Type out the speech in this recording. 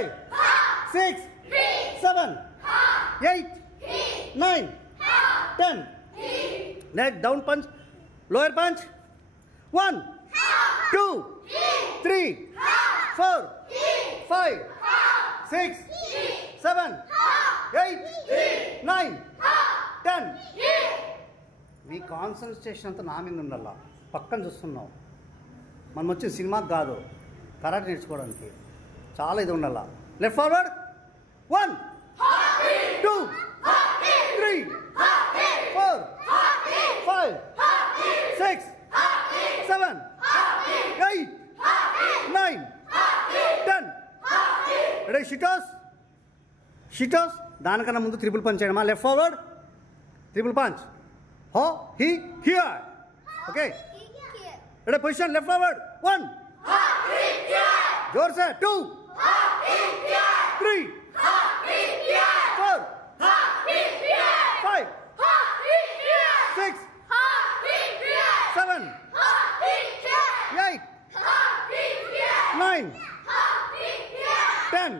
5, 6, 7, 8, 9, 10. Next down punch, lower punch. 1, 2, 3, 4, 5, 6, 7, 8, 9, 10. మీ concentration అంతా నా మీద ఉండాలా. పక్కన చూస్తున్నావు. మనం వచ్చిన సినిమాకి కాదు, కరాటే నేర్చుకోవడానికి. చాలా ఇది ఉండాలా. Left forward. 1, 2, 3, 4, 5, 6, 7, 8, 9, 10. రెడీ? షిటోస్. దానికన్నా ముందు త్రిపుల్ పంచ్ చేయడమా. Left forward, triple punch. హో, హీ, here. Okay, ready? Position. Left forward. 1, जोर से 2, 3, 4, 5, 6, 7, 8, 9, 10.